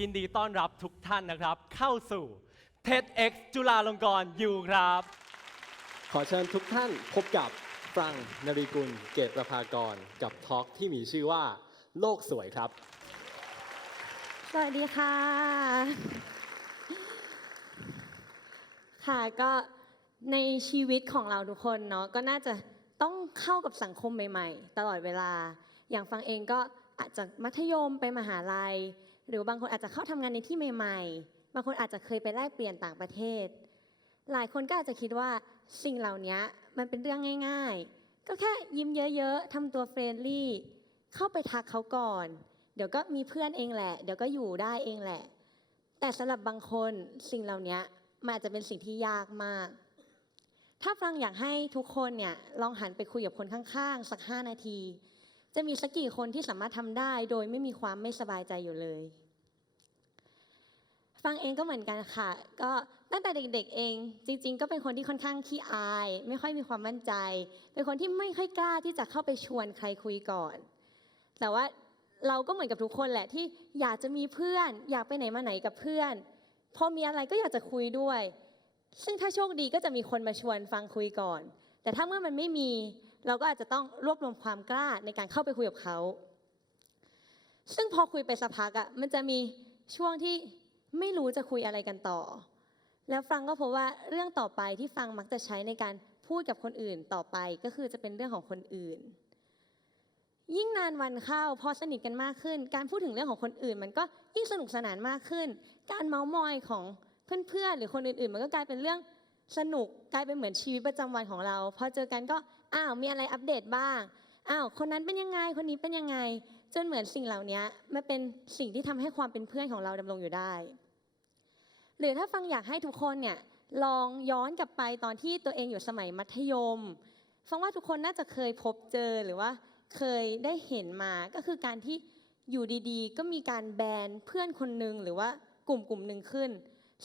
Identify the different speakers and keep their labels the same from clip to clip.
Speaker 1: ยินดีต้อนรับทุกท่านนะครับ เข้าสู่ TEDx จุฬาลงกรณ์อยู่ครับ
Speaker 2: ขอเชิญทุกท่านพบกับฟรังนริกุล เกตประภากร กับทอล์กที่มีชื่อว่า โลกสวยครับ
Speaker 3: สวัสดีค่ะ ค่ะก็ในชีวิตของเราทุกคนเนาะก็น่าจะต้องเข้ากับสังคมใหม่ ๆ ตลอดเวลา อย่างฟังเองก็อาจจะมัธยมไปมหาลัย หรือบางคนอาจจะเข้าทำงานในที่ใหม่ ๆ บางคนอาจจะเคยไปแลกเปลี่ยนต่างประเทศ หลายคนก็อาจจะคิดว่าสิ่งเหล่านี้มันเป็นเรื่องง่าย ๆ ก็แค่ยิ้มเยอะๆทำตัวเฟรนลี่ เข้าไปทักเขาก่อน เดี๋ยวก็มีเพื่อนเองแหละ เดี๋ยวก็อยู่ได้เองแหละ แต่สำหรับบางคนสิ่งเหล่านี้มันอาจจะเป็นสิ่งที่ยากมาก ถ้าฟังอยากให้ทุกคนเนี่ยลองหันไปคุยกับคนข้างๆ สัก 5 นาทีจะมีสักกี่คนที่สามารถทำได้โดยไม่มีความไม่สบายใจอยู่เลย ฟังเองก็เหมือนกันค่ะ ก็ตั้งแต่เด็ก ๆ เอง จริง ๆ ก็เป็นคนที่ค่อนข้างขี้อาย ไม่ค่อยมีความมั่นใจ เป็นคนที่ไม่ค่อยกล้าที่จะเข้าไปชวนใครคุยก่อน แต่ว่าเราก็เหมือนกับทุกคนแหละที่อยากจะมีเพื่อน อยากไปไหนมาไหนกับเพื่อน พอมีอะไรก็อยากจะคุยด้วย ซึ่งถ้าโชคดีก็จะมีคนมาชวนฟังคุยก่อน แต่ถ้าเมื่อมันไม่มี เราก็อาจจะต้องรวบรวมความกล้าในการเข้าไปคุยกับเขา ซึ่งพอคุยไปสักพักอะมันจะมีช่วงที่ ไม่รู้จะคุยอะไรกันต่อ แล้วฟังก็พบว่าเรื่องต่อไปที่ฟังมักจะใช้ในการพูดกับคนอื่นต่อไปก็คือจะเป็นเรื่องของคนอื่น ยิ่งนานวันเข้าพอสนิทกันมากขึ้น การพูดถึงเรื่องของคนอื่น มันก็ยิ่งสนุกสนานมากขึ้น การเมาส์มอยของเพื่อนๆหรือคนอื่นๆ มันก็กลายเป็นเรื่องสนุกกลายเป็นเหมือนชีวิตประจำวันของเราพอเจอกันก็อ้าวมีอะไรอัปเดตบ้างอ้าวคนนั้นเป็นยังไงคนนี้เป็นยังไง จนเหมือนสิ่งเหล่านี้มันเป็นสิ่งที่ทำให้ความเป็นเพื่อนของเราดำรงอยู่ได้ หรือถ้าฟังอยากให้ทุกคนเนี่ยลองย้อนกลับไปตอนที่ตัวเองอยู่สมัยมัธยม ฟังว่าทุกคนน่าจะเคยพบเจอหรือว่าเคยได้เห็นมาก็คือการที่อยู่ดีๆ ก็มีการแบนเพื่อนคนหนึ่งหรือว่ากลุ่มกลุ่มหนึ่งขึ้น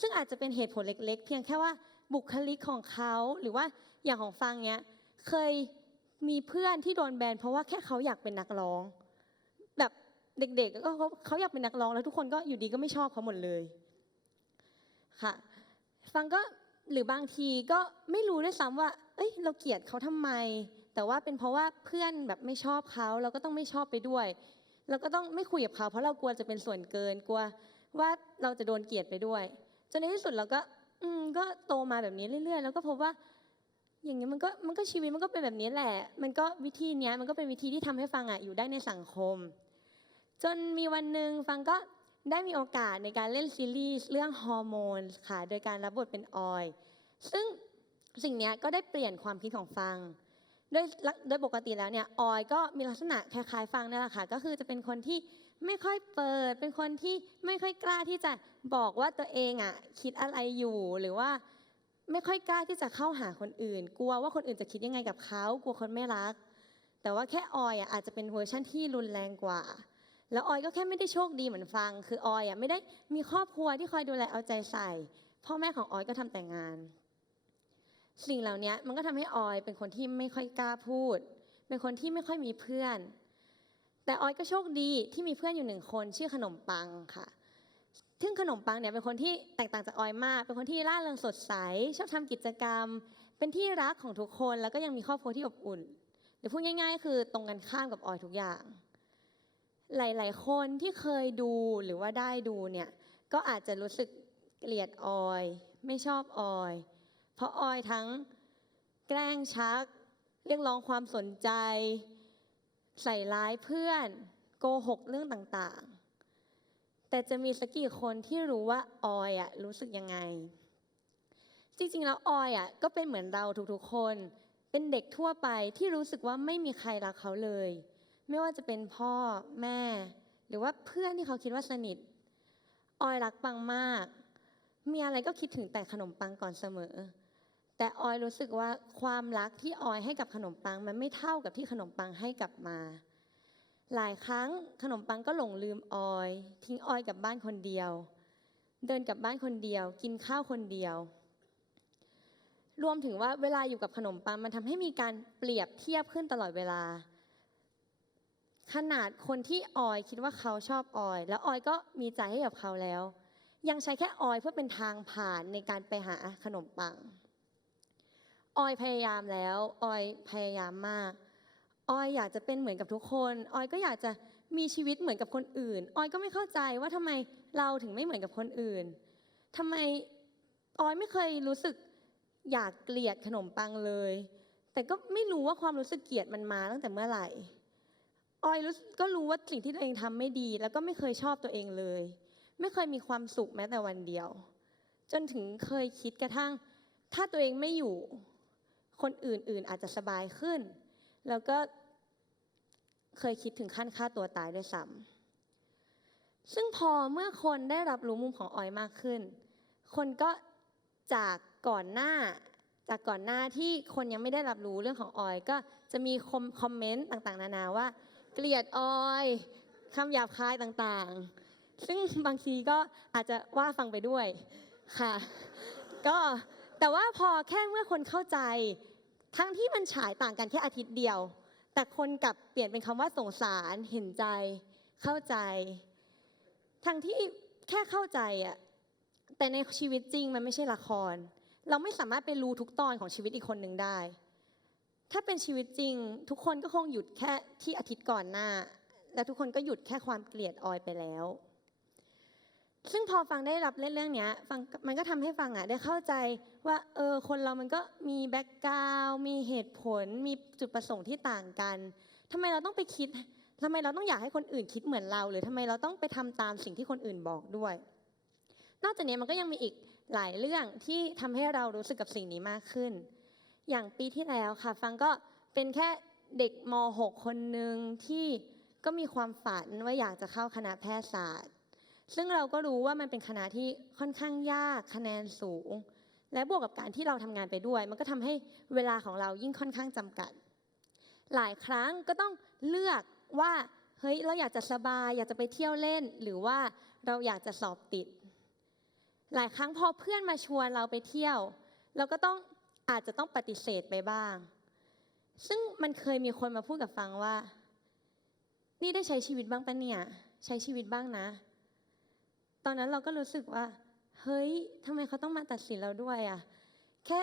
Speaker 3: ซึ่งอาจจะเป็นเหตุผลเล็ก ๆ เพียงแค่ว่าบุคลิกของเขาหรือว่าอย่างของฟังเนี้ยเคยมีเพื่อนที่โดนแบนเพราะว่าแค่เขาอยากเป็นนักร้อง แบบเด็กๆก็เขาเขาอยากเป็นนักร้องแล้วทุกคนก็อยู่ดีก็ไม่ชอบเขาหมดเลย ค่ะ ฟังก็หรือบางทีก็ไม่รู้ด้วยซ้ำว่า เอ้ย เราเกลียดเขาทำไม แต่ว่าเป็นเพราะว่าเพื่อนแบบไม่ชอบเขาเราก็ต้องไม่ชอบไปด้วย เราก็ต้องไม่คุยกับเขาเพราะเรากลัวจะเป็นส่วนเกินกลัวว่าเราจะโดนเกลียดไปด้วย จนในที่สุดเราก็อืมก็โตมาแบบนี้เรื่อยๆ แล้วก็พบว่า อย่างเงี้ยมันก็มันก็ชีวิตมันก็เป็นแบบนี้แหละ มันก็วิธีเนี้ยมันก็เป็นวิธีที่ทำให้ฟังอะอยู่ได้ในสังคม จนมีวันหนึ่งฟังก็ ได้มีโอกาสในการเล่นซีรีส์เรื่องฮอร์โมนค่ะ โดยการรับบทเป็นออย ซึ่งสิ่งนี้ก็ได้เปลี่ยนความคิดของฟัง โดยโดยปกติแล้วเนี่ยออยก็มีลักษณะคล้ายๆฟังนั่นแหละค่ะ ก็คือจะเป็นคนที่ไม่ค่อยเปิด เป็นคนที่ไม่ค่อยกล้าที่จะบอกว่าตัวเองอะคิดอะไรอยู่หรือว่าไม่ค่อยกล้าที่จะเข้าหาคนอื่น กลัวว่าคนอื่นจะคิดยังไงกับเขา กลัวคนไม่รัก แต่ว่าแค่ออยอะอาจจะเป็นเวอร์ชั่นที่รุนแรงกว่า แล้วออยก็แค่ไม่ได้โชคดีเหมือนฟัง คือออยอะไม่ได้มีครอบครัวที่คอยดูแลเอาใจใส่ พ่อแม่ของออยก็ทำแต่งาน สิ่งเหล่านี้มันก็ทำให้ออยเป็นคนที่ไม่ค่อยกล้าพูด เป็นคนที่ไม่ค่อยมีเพื่อน แต่ออยก็โชคดีที่มีเพื่อนอยู่หนึ่งคนชื่อขนมปังค่ะซึ่งขนมปังเนี่ยเป็นคนที่แตกต่างจากออยมาก เป็นคนที่ร่าเริงสดใส ชอบทำกิจกรรม เป็นที่รักของทุกคน แล้วก็ยังมีครอบครัวที่อบอุ่นหรือพูดง่าย ๆ คือตรงกันข้ามกับออยทุกอย่าง หลาย ๆ คนที่เคยดูหรือว่าได้ดูเนี่ยก็อาจจะรู้สึกเกลียดออย ไม่ชอบออย เพราะออยทั้งแกล้งชัก เรียกร้องความสนใจ ใส่ร้ายเพื่อน โกหกเรื่องต่างๆ แต่จะมีสักกี่คนที่รู้ว่าออยอะรู้สึกยังไง จริง ๆ แล้วออยอะก็เป็นเหมือนเราทุกๆคน เป็นเด็กทั่วไปที่รู้สึกว่าไม่มีใครรักเขาเลย ไม่ว่าจะเป็นพ่อแม่ หรือว่าเพื่อนที่เขาคิดว่าสนิท ออยรักปังมาก มีอะไรก็คิดถึงแต่ขนมปังก่อนเสมอ แต่ออยรู้สึกว่าความรักที่ออยให้กับขนมปัง มันไม่เท่ากับที่ขนมปังให้กลับมา หลายครั้งขนมปังก็หลงลืมออย ทิ้งออยกลับบ้านคนเดียว เดินกลับบ้านคนเดียว กินข้าวคนเดียวรวมถึงว่าเวลาอยู่กับขนมปังมันทำให้มีการเปรียบเทียบขึ้นตลอดเวลา ขนาดคนที่ออยคิดว่าเขาชอบออย แล้วออยก็มีใจให้กับเขาแล้ว ยังใช้แค่ออยเพื่อเป็นทางผ่านในการไปหาขนมปัง ออยพยายามแล้ว ออยพยายามมาก ออยอยากจะเป็นเหมือนกับทุกคน ออยก็อยากจะมีชีวิตเหมือนกับคนอื่น ออยก็ไม่เข้าใจว่าทำไมเราถึงไม่เหมือนกับคนอื่นทำไมออยไม่เคยรู้สึกอยากเกลียดขนมปังเลย แต่ก็ไม่รู้ว่าความรู้สึกเกลียดมันมาตั้งแต่เมื่อไหร่ ออยรู้ก็รู้ว่าสิ่งที่ตัวเองทำไม่ดี แล้วก็ไม่เคยชอบตัวเองเลย ไม่เคยมีความสุขแม้แต่วันเดียว จนถึงเคยคิดกระทั่ง ถ้าตัวเองไม่อยู่ คนอื่นๆอาจจะสบายขึ้น แล้วก็เคยคิดถึงขั้นฆ่าตัวตายด้วยซ้ำซึ่งพอเมื่อคนได้รับรู้มุมของออยมากขึ้น คนก็จากก่อนหน้าจากก่อนหน้าที่คนยังไม่ได้รับรู้เรื่องของออย ก็จะมีคอมคอมเมนต์ต่างๆ นานาว่า เกลียดออยคำหยาบคายต่างๆ ซึ่งบางทีก็อาจจะว่าฟังไปด้วยค่ะ ก็แต่ว่าพอแค่เมื่อคนเข้าใจ ทั้งที่มันฉายต่างกันแค่อาทิตย์เดียว แต่คนกลับเปลี่ยนเป็นคำว่าสงสารเห็นใจ เข้าใจ ทั้งที่แค่เข้าใจอะแต่ในชีวิตจริงมันไม่ใช่ละคร เราไม่สามารถไปรู้ทุกตอนของชีวิตอีกคนหนึ่งได้ ถ้าเป็นชีวิตจริง ทุกคนก็คงหยุดแค่ที่อาทิตย์ก่อนหน้า และทุกคนก็หยุดแค่ความเกลียดออยไปแล้ว ซึ่งพอฟังได้รับเล่นเรื่องนี้ฟังมันก็ทำให้ฟังอะได้เข้าใจว่าเออคนเรามันก็มีแบ็กกราวมีเหตุผล มีจุดประสงค์ที่ต่างกันทำไมเราต้องไปคิดทำไมเราต้องอยากให้คนอื่นคิดเหมือนเรา หรือทำไมเราต้องไปทำตามสิ่งที่คนอื่นบอกด้วย นอกจากนี้มันก็ยังมีอีกหลายเรื่องที่ทำให้เรารู้สึกกับสิ่งนี้มากขึ้น อย่างปีที่แล้วค่ะ ฟังก็เป็นแค่เด็กม .6 คนหนึ่งที่ก็มีความฝันว่าอยากจะเข้าคณะแพทยศาสตร์ ซึ่งเราก็รู้ว่ามันเป็นคณะที่ค่อนข้างยากคะแนนสูง และบวกกับการที่เราทำงานไปด้วย มันก็ทำให้เวลาของเรายิ่งค่อนข้างจำกัด หลายครั้งก็ต้องเลือกว่าเฮ้ยเราอยากจะสบาย อยากจะไปเที่ยวเล่น หรือว่าเราอยากจะสอบติด หลายครั้งพอเพื่อนมาชวนเราไปเที่ยว เราก็ต้อง อาจจะต้องปฏิเสธไปบ้าง ซึ่งมันเคยมีคนมาพูดกับฟังว่า นี่ได้ใช้ชีวิตบ้างปะเนี่ย ใช้ชีวิตบ้างนะ ตอนนั้นเราก็รู้สึกว่า เฮ้ยทำไมเขาต้องมาตัดสินเราด้วยอะ่ะ แค่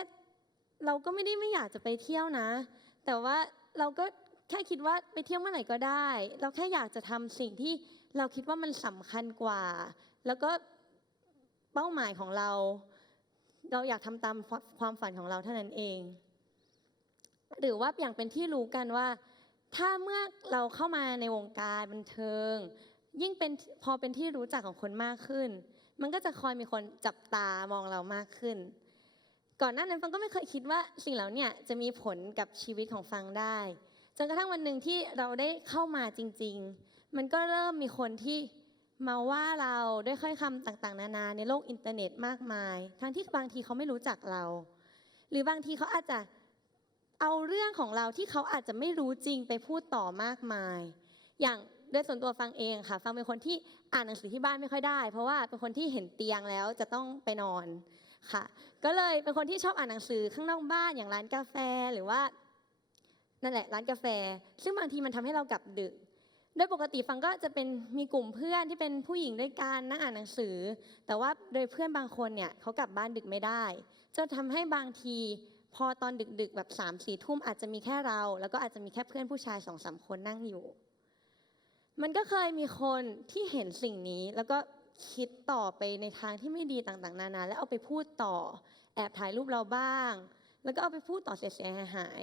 Speaker 3: เราก็ไม่ได้ไม่อยากจะไปเที่ยวนะ แต่ว่าเราก็แค่คิดว่าไปเที่ยวเมื่อไหร่ก็ได้ เราแค่อยากจะทำสิ่งที่เราคิดว่ามันสำคัญกว่า แล้วก็เป้าหมายของเรา เราอยากทำตามความฝันของเราเท่านั้นเอง หรือว่าอย่างเป็นที่รู้กันว่า ถ้าเมื่อเราเข้ามาในวงการบันเทิง ยิ่งเป็นพอเป็นที่รู้จักของคนมากขึ้น มันก็จะคอยมีคนจับตามองเรามากขึ้น ก่อนหน้านั้นฟังก็ไม่เคยคิดว่าสิ่งเหล่านี้จะมีผลกับชีวิตของฟังได้จนกระทั่งวันหนึ่งที่เราได้เข้ามาจริง ๆ มันก็เริ่มมีคนที่ มาว่าเราด้วยค่อยคำต่างๆ นานาในโลกอินเทอร์เน็ตมากมาย ทั้งที่บางทีเขาไม่รู้จักเรา หรือบางทีเขาอาจจะเอาเรื่องของเราที่เขาอาจจะไม่รู้จริงไปพูดต่อมากมาย อย่างโดยส่วนตัวฟังเองค่ะ ฟังเป็นคนที่อ่านหนังสือที่บ้านไม่ค่อยได้ เพราะว่าเป็นคนที่เห็นเตียงแล้วจะต้องไปนอนค่ะ ก็เลยเป็นคนที่ชอบอ่านหนังสือข้างนอกบ้านอย่างร้านกาแฟหรือว่านั่นแหละร้านกาแฟ ซึ่งบางทีมันทำให้เรากลับดึก โดยปกติฟังก็จะเป็นมีกลุ่มเพื่อนที่เป็นผู้หญิงด้วยกันนั่งอ่านหนังสือ แต่ว่าโดยเพื่อนบางคนเนี่ยเขากลับบ้านดึกไม่ได้ จะทำให้บางทีพอตอนดึกๆแบบ3ามสี่ทุ่มอาจจะมีแค่เรา แล้วก็อาจจะมีแค่เพื่อนผู้ชายสองสามคนนั่งอยู่ มันก็เคยมีคนที่เห็นสิ่งนี้แล้วก็คิดต่อไปในทางที่ไม่ดีต่างๆ นานา แล้วเอาไปพูดต่อ แอบถ่ายรูปเราบ้าง แล้วก็เอาไปพูดต่อเสียหาย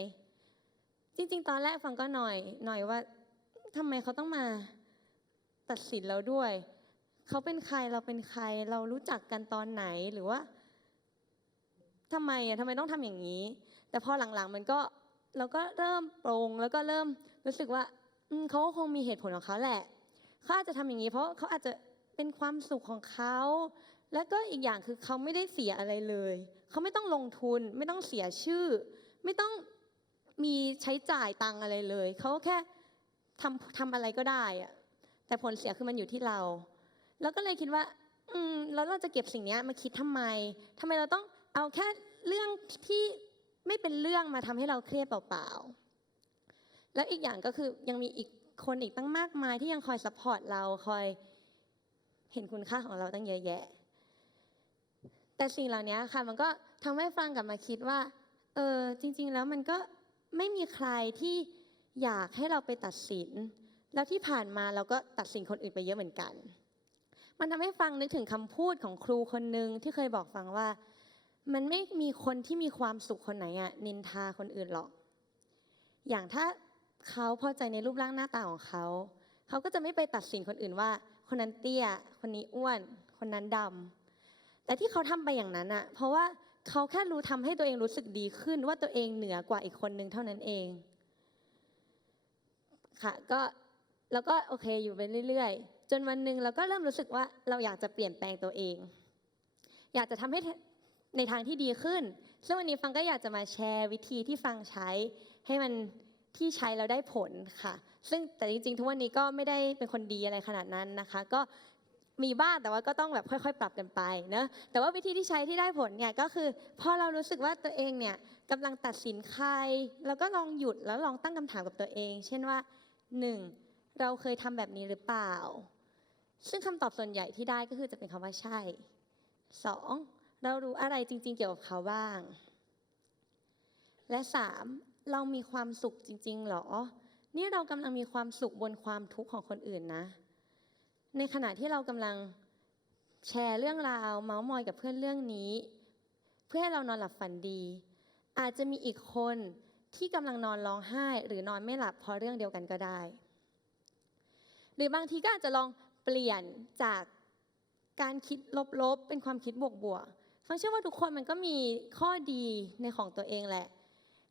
Speaker 3: จริง ๆ ตอนแรกฟังก็หน่อยหน่อยว่า ทำไมเขาต้องมาตัดสินเราด้วย เขาเป็นใครเราเป็นใครเรารู้จักกันตอนไหนหรือว่าทำไมอะทำไมต้องทำอย่างนี้ แต่พอหลังๆ มันก็เราก็เริ่มปรงแล้วก็เริ่มรู้สึกว่าเขาก็คงมีเหตุผลของเขาแหละเขาอาจจะทำอย่างนี้ เพราะเขาอาจจะเป็นความสุขของเขาแล้วก็อีกอย่างคือเขาไม่ได้เสียอะไรเลย เขาไม่ต้องลงทุน ไม่ต้องเสียชื่อ ไม่ต้องมีใช้จ่ายตังอะไรเลย เขาแค่ ทำทำอะไรก็ได้อะแต่ผลเสียคือมันอยู่ที่เรา แล้วก็เลยคิดว่า อืมแล้วเราจะเก็บสิ่งนี้มาคิดทำไมทำไมเราต้องเอาแค่เรื่องที่ไม่เป็นเรื่องมาทำให้เราเครียดเปล่าๆ แล้วอีกอย่างก็คือยังมีอีกคนอีกตั้งมากมายที่ยังคอยซัพพอร์ตเราคอยเห็นคุณค่าของเราตั้งเยอะแยะ แต่สิ่งเหล่านี้ค่ะมันก็ทำให้ฟังกลับมาคิดว่า เออจริง ๆ แล้วมันก็ไม่มีใครที่ อยากให้เราไปตัดสิน แล้วที่ผ่านมาเราก็ตัดสินคนอื่นไปเยอะเหมือนกัน มันทำให้ฟังนึกถึงคำพูดของครูคนหนึ่งที่เคยบอกฟังว่า มันไม่มีคนที่มีความสุขคนไหนอะนินทาคนอื่นหรอก อย่างถ้าเขาพอใจในรูปร่างหน้าตาของเขา เขาก็จะไม่ไปตัดสินคนอื่นว่า คนนั้นเตี้ย คนนี้อ้วน คนนั้นดำ แต่ที่เขาทำไปอย่างนั้นอะเพราะว่าเขาแค่รู้ทำให้ตัวเองรู้สึกดีขึ้นว่าตัวเองเหนือกว่าอีกคนนึงเท่านั้นเอง ค่ะ ก็แล้วก็โอเคอยู่ไปเรื่อยๆ จนวันหนึ่งเราก็เริ่มรู้สึกว่าเราอยากจะเปลี่ยนแปลงตัวเอง อยากจะทำให้ในทางที่ดีขึ้น ซึ่งวันนี้ฟังก็อยากจะมาแชร์วิธีที่ฟังใช้ ให้มันที่ใช้แล้วได้ผลค่ะ ซึ่งแต่จริงๆ ทุกวันนี้ก็ไม่ได้เป็นคนดีอะไรขนาดนั้นนะคะ ก็มีบ้างแต่ว่าก็ต้องแบบค่อยๆ ปรับกันไปเนอะแต่ว่าวิธีที่ใช้ที่ได้ผลเนี่ยก็คือพอเรารู้สึกว่าตัวเองเนี่ยกำลังตัดสินใคร แล้วก็ลองหยุดแล้วลองตั้งคำถามกับตัวเอง เช่นว่า 1. เราเคยทำแบบนี้หรือเปล่า ซึ่งคำตอบส่วนใหญ่ที่ได้ก็คือจะเป็นคำว่าใช่ 2. เรารู้อะไรจริง ๆ เกี่ยวกับเขาบ้าง และ 3. เรามีความสุขจริง ๆ หรอ นี่เรากำลังมีความสุขบนความทุกข์ของคนอื่นนะ ในขณะที่เรากำลังแชร์เรื่องราว เมาส์มอยกับเพื่อนเรื่องนี้ เพื่อให้เรานอนหลับฝันดี อาจจะมีอีกคน ที่กำลังนอนร้องไห้ หรือนอนไม่หลับเพราะเรื่องเดียวกันก็ได้ หรือบางทีก็อาจจะลองเปลี่ยนจากการคิดลบๆ เป็นความคิดบวกๆฟังเชื่อว่าทุกคนมันก็มีข้อดีในของตัวเองแหละ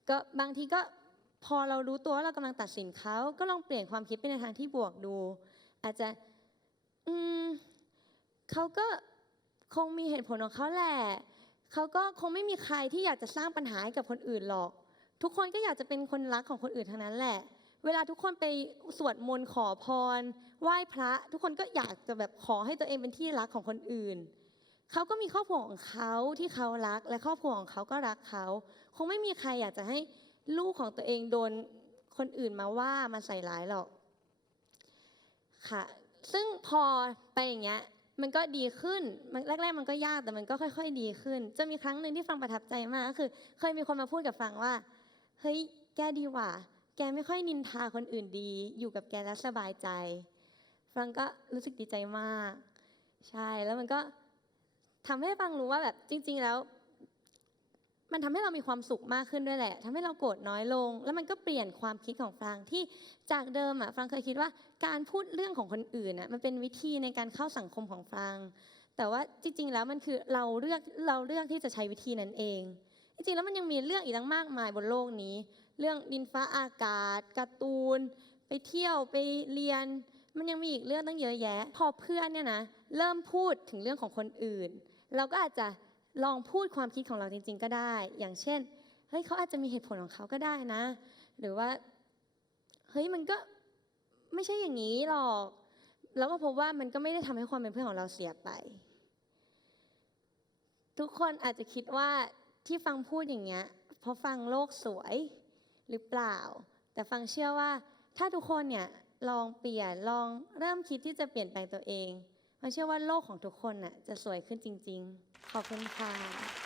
Speaker 3: ก็บางทีก็พอเรารู้ตัวว่าเรากำลังตัดสินเขาก็ลองเปลี่ยนความคิดไปในทางที่บวกดู อาจจะ อืมเขาก็คงมีเหตุผลของเขาแหละ เขาก็คงไม่มีใครที่อยากจะสร้างปัญหาให้กับคนอื่นหรอก ทุกคนก็อยากจะเป็นคนรักของคนอื่นทั้งนั้นแหละ เวลาทุกคนไปสวดมนต์ขอพร ไหว้พระ ทุกคนก็อยากจะแบบขอให้ตัวเองเป็นที่รักของคนอื่น เขาก็มีครอบครัวของเขาที่เขารัก และครอบครัวของเขาก็รักเขา คงไม่มีใครอยากจะให้ลูกของตัวเองโดนคนอื่นมาว่ามาใส่ร้ายหรอก ค่ะ ซึ่งพอไปอย่างเงี้ยมันก็ดีขึ้นมันแรก ๆ มันก็ยากแต่มันก็ค่อย ๆ ดีขึ้น จะมีครั้งหนึ่งที่ฟังประทับใจมากก็คือ เคยมีคนมาพูดกับฟังว่า เฮ้ย แกดีว่ะ แกไม่ค่อยนินทาคนอื่นดี อยู่กับแกแล้วสบายใจฟังก็รู้สึกดีใจมาก ใช่ แล้วมันก็ทำให้ฟังรู้ว่าแบบจริง ๆ แล้ว มันทำให้เรามีความสุขมากขึ้นด้วยแหละทำให้เราโกรธน้อยลง แล้วมันก็เปลี่ยนความคิดของฟรังที่จากเดิมอะฟรังเคยคิดว่าการพูดเรื่องของคนอื่นอะมันเป็นวิธีในการเข้าสังคมของฟรัง แต่ว่าจริง ๆ แล้วมันคือเราเลือกเราเลือกที่จะใช้วิธีนั้นเอง จริงๆแล้วมันยังมีเรื่องอีกตั้งมากมายบนโลกนี้ เรื่องดินฟ้าอากาศการ์ตูน ไปเที่ยวไปเรียน มันยังมีอีกเรื่องตั้งเยอะแยะ พอเพื่อนเนี่ยนะเริ่มพูดถึงเรื่องของคนอื่น เราก็อาจจะลองพูดความคิดของเราจริง ๆ ก็ได้ อย่างเช่นเฮ้ยเขาอาจจะมีเหตุผลของเขาก็ได้นะ หรือว่าเฮ้ยมันก็ไม่ใช่อย่างนี้หรอก แล้วก็พบว่ามันก็ไม่ได้ทำให้ความเป็นเพื่อนของเราเสียไป ทุกคนอาจจะคิดว่า ที่ฟังพูดอย่างเงี้ยเพราะฟังโลกสวยหรือเปล่า แต่ฟังเชื่อว่าถ้าทุกคนเนี่ยลองเปลี่ยนลองเริ่มคิดที่จะเปลี่ยนแปลงตัวเองฟังเชื่อว่าโลกของทุกคนน่ะจะสวยขึ้นจริง ๆ ขอบคุณค่ะ